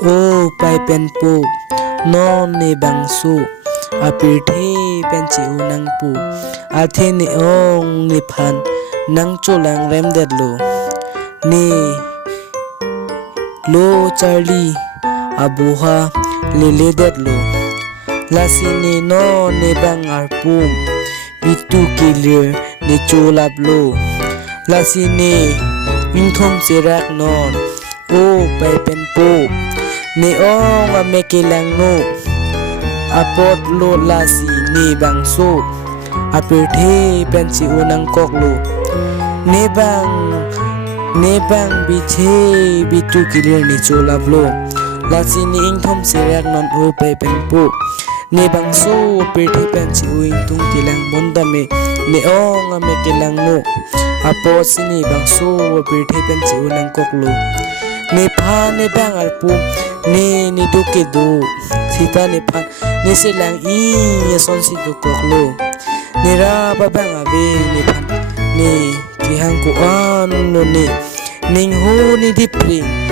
โอ้ไปเป็นปูนอนในบังสุอาปีเทเป็นจิวนังปูอาเทนิองนิพันนังจุลังเรมเด็ดโลนี่โลจารีอาบูฮาเลเลเด็ดโลลาซินีนอนในบังอาร์ปุมบิตูกิเลในจูลับโลลาซินีวิงทมเซรักนอนโอ้ไปเป็นปูในองอเมกิลังโนอาปอดโลลาซีนีบังโซอาเปเทเป็นจิโอนังกอกโลเนบังบิเทบิตูกิเลนิโจลาบโลลาซีนีอิงทอมเซเรียกนอนโอไปเป็นปูเนบังโซเปเทเป็นจิโออิงตุงติลังบอนดาเมเนองอเมกิลังโนอาปอดซีนีบังโซเปเทเป็นจิโอนังกอกโลเนพาเนบังอัลปูni duke do sita ni pan ni silang son si do koklo ni ra babang ave ni pan ni kihang ko an no ni ning ho ni dipring